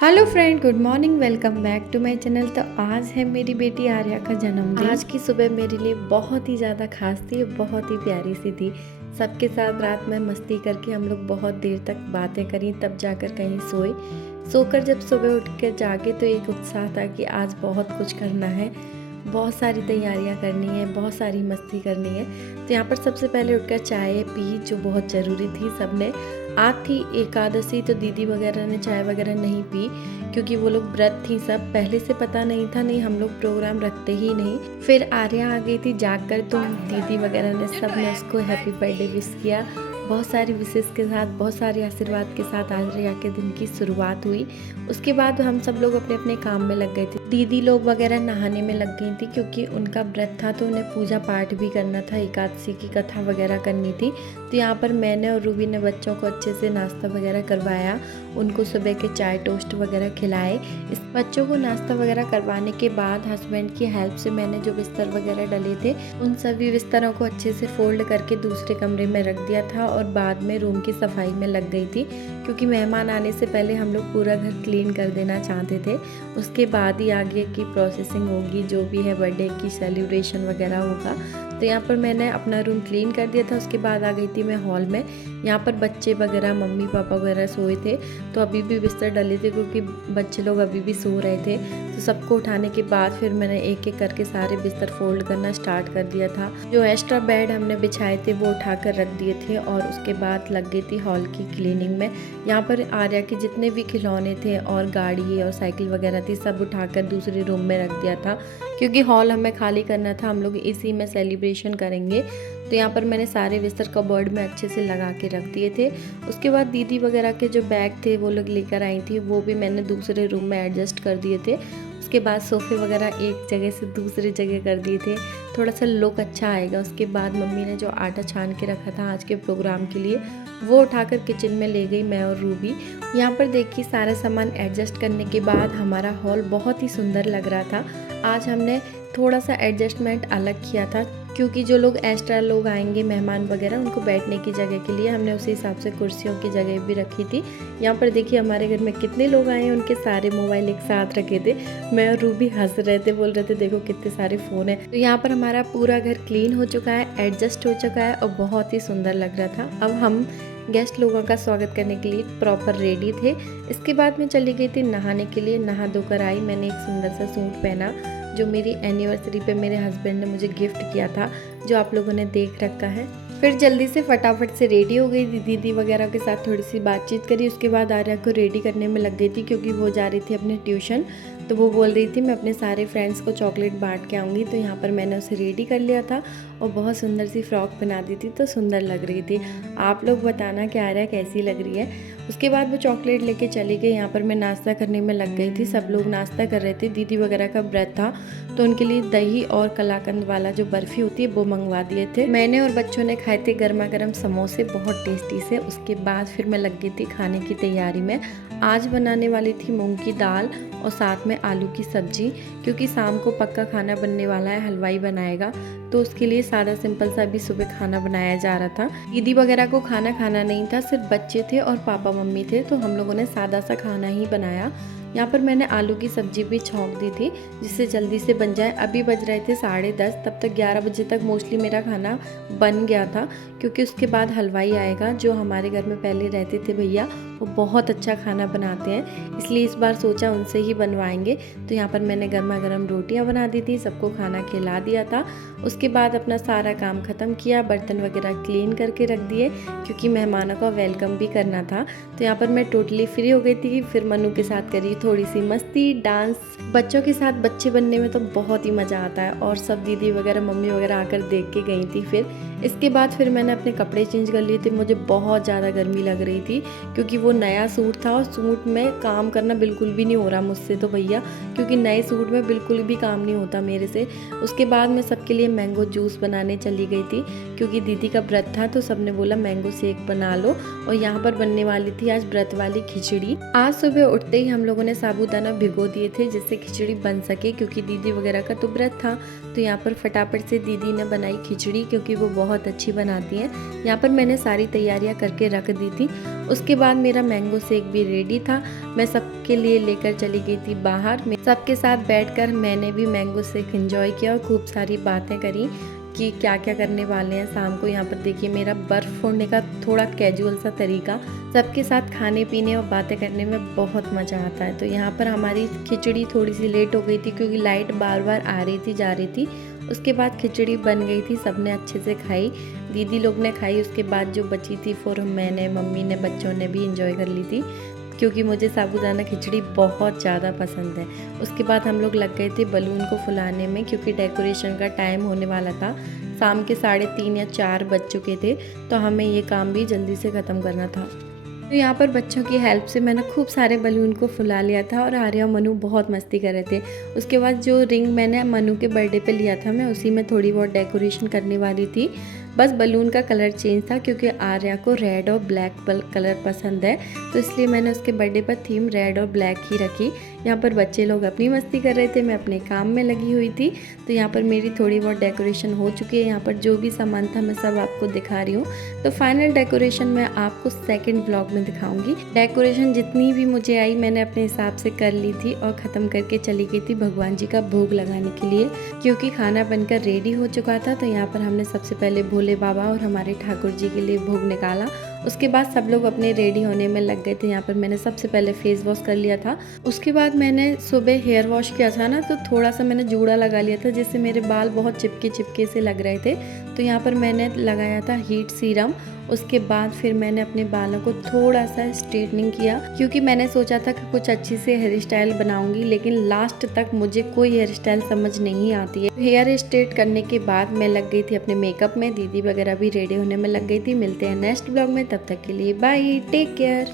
Hello friend, good morning. Welcome back to my channel. तो आज है मेरी बेटी आर्या का जन्मदिन। आज की सुबह मेरे लिए बहुत ही ज़्यादा खास थी, बहुत ही प्यारी सी थी। सबके साथ रात में मस्ती करके हम लोग बहुत देर तक बातें करी, तब जाकर कहीं सोए। सोकर जब सुबह उठ कर जागे तो एक उत्साह था कि आज बहुत कुछ करना है, बहुत सारी तैयारियां करनी है, बहुत सारी मस्ती करनी है। तो यहाँ पर सबसे पहले उठकर चाय पी, जो बहुत ज़रूरी थी। सबने, आज थी एकादशी, तो दीदी वगैरह ने चाय वगैरह नहीं पी क्योंकि वो लोग व्रत थी। सब पहले से पता नहीं था, नहीं हम लोग प्रोग्राम रखते ही नहीं। फिर आर्या आ गई थी जागकर, तो दीदी वगैरह ने सब ने उसको हैप्पी बर्थडे विश किया। बहुत सारी विशेष के साथ, बहुत सारे आशीर्वाद के साथ आर्या के दिन की शुरुआत हुई। उसके बाद हम सब लोग अपने अपने काम में लग गए थे। दीदी लोग वगैरह नहाने में लग गई थी क्योंकि उनका व्रत था, तो उन्हें पूजा पाठ भी करना था, एकादशी की कथा वगैरह करनी थी। तो यहाँ पर मैंने और रूबी ने बच्चों को अच्छे से नाश्ता वगैरह करवाया, उनको सुबह के चाय टोस्ट वगैरह खिलाए। इस बच्चों को नाश्ता वगैरह करवाने के बाद हस्बैंड की हेल्प से मैंने जो बिस्तर वगैरह डले थे, उन सभी बिस्तरों को अच्छे से फोल्ड करके दूसरे कमरे में रख दिया था और बाद में रूम की सफाई में लग गई थी क्योंकि मेहमान आने से पहले हम लोग पूरा घर क्लीन कर देना चाहते थे। उसके बाद ही आगे की प्रोसेसिंग होगी, जो भी है बर्थडे की सेलिब्रेशन वगैरह होगा। तो यहाँ पर मैंने अपना रूम क्लीन कर दिया था। उसके बाद आ गई थी मैं हॉल में। यहाँ पर बच्चे वगैरह, मम्मी पापा वगैरह सोए थे, तो अभी भी बिस्तर डले थे क्योंकि बच्चे लोग अभी भी सो रहे थे। तो सबको उठाने के बाद फिर मैंने एक एक करके सारे बिस्तर फोल्ड करना स्टार्ट कर दिया था। जो एक्स्ट्रा बेड हमने बिछाए थे वो उठाकर रख दिए थे और उसके बाद लग गई थी हॉल की क्लीनिंग में। यहाँ पर आर्या के जितने भी खिलौने थे और गाड़ी और साइकिल वगैरह थी, सब उठाकर दूसरे रूम में रख दिया था क्योंकि हॉल हमें खाली करना था, हम लोग इसी में सेलिब्रेशन करेंगे। तो यहाँ पर मैंने सारे बिस्तर कबर्ड में अच्छे से लगा के रख दिए थे। उसके बाद दीदी वगैरह के जो बैग थे वो लोग लेकर आई थी, वो भी मैंने दूसरे रूम में एडजस्ट कर दिए थे। उसके बाद सोफ़े वगैरह एक जगह से दूसरी जगह कर दिए थे, थोड़ा सा लुक अच्छा आएगा। उसके बाद मम्मी ने जो आटा छान के रखा था आज के प्रोग्राम के लिए, वो उठाकर किचन में ले गई मैं और रूबी। यहाँ पर देखिए सारा सामान एडजस्ट करने के बाद हमारा हॉल बहुत ही सुंदर लग रहा था। आज हमने थोड़ा सा एडजस्टमेंट अलग किया था क्योंकि जो लोग एक्स्ट्रा लोग आएंगे, मेहमान वगैरह, उनको बैठने की जगह के लिए हमने उसी हिसाब से कुर्सियों की जगह भी रखी थी। यहाँ पर देखिए हमारे घर में कितने लोग आए हैं, उनके सारे मोबाइल एक साथ रखे थे। मैं और रूबी हंस रहे थे, बोल रहे थे देखो कितने सारे फ़ोन हैं। तो यहाँ पर हमारा पूरा घर क्लीन हो चुका है, एडजस्ट हो चुका है और बहुत ही सुंदर लग रहा था। अब हम गेस्ट लोगों का स्वागत करने के लिए प्रॉपर रेडी थे। इसके बाद मैं चली गई थी नहाने के लिए। नहा धोकर आई, मैंने एक सुंदर सा सूट पहना जो मेरी एनिवर्सरी पे मेरे हस्बैंड ने मुझे गिफ्ट किया था, जो आप लोगों ने देख रखा है। फिर जल्दी से फटाफट से रेडी हो गई, दीदी वगैरह के साथ थोड़ी सी बातचीत करी। उसके बाद आर्या को रेडी करने में लग गई थी क्योंकि वो जा रही थी अपने ट्यूशन। तो वो बोल रही थी मैं अपने सारे फ्रेंड्स को चॉकलेट बांट के आऊँगी। तो यहाँ पर मैंने उसे रेडी कर लिया था और बहुत सुंदर सी फ्रॉक बना दी थी, तो सुंदर लग रही थी। आप लोग बताना कि आर्या कैसी लग रही है। उसके बाद वो चॉकलेट लेके चली गई। यहाँ पर मैं नाश्ता करने में लग गई थी। सब लोग नाश्ता कर रहे थे, दीदी वगैरह का व्रत था तो उनके लिए दही और कलाकंद वाला जो बर्फ़ी होती है वो मंगवा दिए थे। मैंने और बच्चों ने खाए थे गर्मा गर्म समोसे, बहुत टेस्टी से। उसके बाद फिर मैं लग गई थी खाने की तैयारी में। आज बनाने वाली थी मूंग की दाल और साथ में आलू की सब्जी, क्योंकि शाम को पक्का खाना बनने वाला है, हलवाई बनाएगा, तो उसके लिए सादा सिंपल सा भी सुबह खाना बनाया जा रहा था। दीदी वगैरह को खाना खाना नहीं था, सिर्फ बच्चे थे और पापा मम्मी थे, तो हम लोगों ने सादा सा खाना ही बनाया। यहाँ पर मैंने आलू की सब्जी भी छौंक दी थी जिससे जल्दी से बन जाए। अभी बज रहे थे 10:30, तब तक 11 बजे तक मोस्टली मेरा खाना बन गया था क्योंकि उसके बाद हलवाई आएगा, जो हमारे घर में पहले रहते थे भैया, वो बहुत अच्छा खाना बनाते हैं, इसलिए इस बार सोचा उनसे ही बनवाएंगे। तो यहाँ पर मैंने गर्मा गर्म रोटियाँ बना दी थी, सबको खाना खिला दिया था। उसके बाद अपना सारा काम ख़त्म किया, बर्तन वगैरह क्लीन करके रख दिए क्योंकि मेहमानों का वेलकम भी करना था। तो यहाँ पर मैं टोटली फ्री हो गई थी। फिर मनु के साथ करी थोड़ी सी मस्ती, डांस। बच्चों के साथ बच्चे बनने में तो बहुत ही मज़ा आता है और सब दीदी वगैरह, मम्मी वगैरह आकर देख के गई थी। फिर इसके बाद फिर मैंने अपने कपड़े चेंज कर लिए थे। मुझे बहुत ज़्यादा गर्मी लग रही थी क्योंकि वो नया सूट था और सूट में काम करना बिल्कुल भी नहीं हो रहा मुझसे तो भैया, क्योंकि नए सूट में बिल्कुल भी काम नहीं होता मेरे से। उसके बाद मैं सबके लिए मैंगो जूस बनाने चली गई थी क्योंकि दीदी का व्रत था, तो सबने बोला मैंगो शेक बना लो। और यहाँ पर बनने वाली थी आज व्रत वाली खिचड़ी। आज सुबह उठते ही हम लोगों ने मैंने साबूदाना भिगो दिए थे जिससे खिचड़ी बन सके, क्योंकि दीदी वगैरह का तो व्रत था। तो यहाँ पर फटाफट से दीदी ने बनाई खिचड़ी, क्योंकि वो बहुत अच्छी बनाती हैं। यहाँ पर मैंने सारी तैयारियाँ करके रख दी थी। उसके बाद मेरा मैंगो शेक भी रेडी था। मैं सबके लिए लेकर चली गई थी बाहर। सबके साथ बैठकर मैंने भी मैंगो शेक एंजॉय किया और खूब सारी बातें करी कि क्या क्या करने वाले हैं शाम को। यहाँ पर देखिए मेरा बर्फ़ फोड़ने का थोड़ा कैजुअल सा तरीका। सबके साथ खाने पीने और बातें करने में बहुत मज़ा आता है। तो यहाँ पर हमारी खिचड़ी थोड़ी सी लेट हो गई थी, क्योंकि लाइट बार बार आ रही थी जा रही थी। उसके बाद खिचड़ी बन गई थी, सबने अच्छे से खाई, दीदी लोग ने खाई। उसके बाद जो बची थी फिर मैंने, मम्मी ने, बच्चों ने भी इंजॉय कर ली थी, क्योंकि मुझे साबूदाना खिचड़ी बहुत ज़्यादा पसंद है। उसके बाद हम लोग लग गए थे बलून को फुलाने में, क्योंकि डेकोरेशन का टाइम होने वाला था। शाम के 3:30 या 4 बज चुके थे, तो हमें ये काम भी जल्दी से ख़त्म करना था। तो यहाँ पर बच्चों की हेल्प से मैंने खूब सारे बलून को फुला लिया था और आर्या और मनु बहुत मस्ती कर रहे थे। उसके बाद जो रिंग मैंने मनु के बर्थडे पे लिया था, मैं उसी में थोड़ी बहुत डेकोरेशन करने वाली थी। बस बलून का कलर चेंज था, क्योंकि आर्या को रेड और ब्लैक कलर पसंद है, तो इसलिए मैंने उसके बर्थडे पर थीम रेड और ब्लैक ही रखी। यहाँ पर बच्चे लोग अपनी मस्ती कर रहे थे, मैं अपने काम में लगी हुई थी। तो यहाँ पर मेरी थोड़ी बहुत डेकोरेशन हो चुकी है। यहाँ पर जो भी सामान था मैं सब आपको दिखा रही हूँ। तो फाइनल डेकोरेशन मैं आपको सेकंड ब्लॉग में दिखाऊंगी। डेकोरेशन जितनी भी मुझे आई मैंने अपने हिसाब से कर ली थी और ख़त्म करके चली गई थी भगवान जी का भोग लगाने के लिए, क्योंकि खाना बनकर रेडी हो चुका था। तो यहाँ पर हमने सबसे पहले भोले बाबा और हमारे ठाकुर जी के लिए भोग निकाला। उसके बाद सब लोग अपने रेडी होने में लग गए थे। यहाँ पर मैंने सबसे पहले फेस वॉश कर लिया था। उसके बाद मैंने सुबह हेयर वॉश किया था ना, तो थोड़ा सा मैंने जूड़ा लगा लिया था, जिससे मेरे बाल बहुत चिपके से लग रहे थे। तो यहाँ पर मैंने लगाया था हीट सीरम। उसके बाद फिर मैंने अपने बालों को थोड़ा सा स्ट्रेटनिंग किया, क्योंकि मैंने सोचा था कि कुछ अच्छी से हेयर स्टाइल बनाऊंगी, लेकिन लास्ट तक मुझे कोई हेयर स्टाइल समझ नहीं आती है। हेयर स्ट्रेट करने के बाद मैं लग गई थी अपने मेकअप में, दीदी वगैरह भी रेडी होने में लग गई थी। मिलते हैं नेक्स्ट ब्लॉग में, तब तक के लिए बाय, टेक केयर।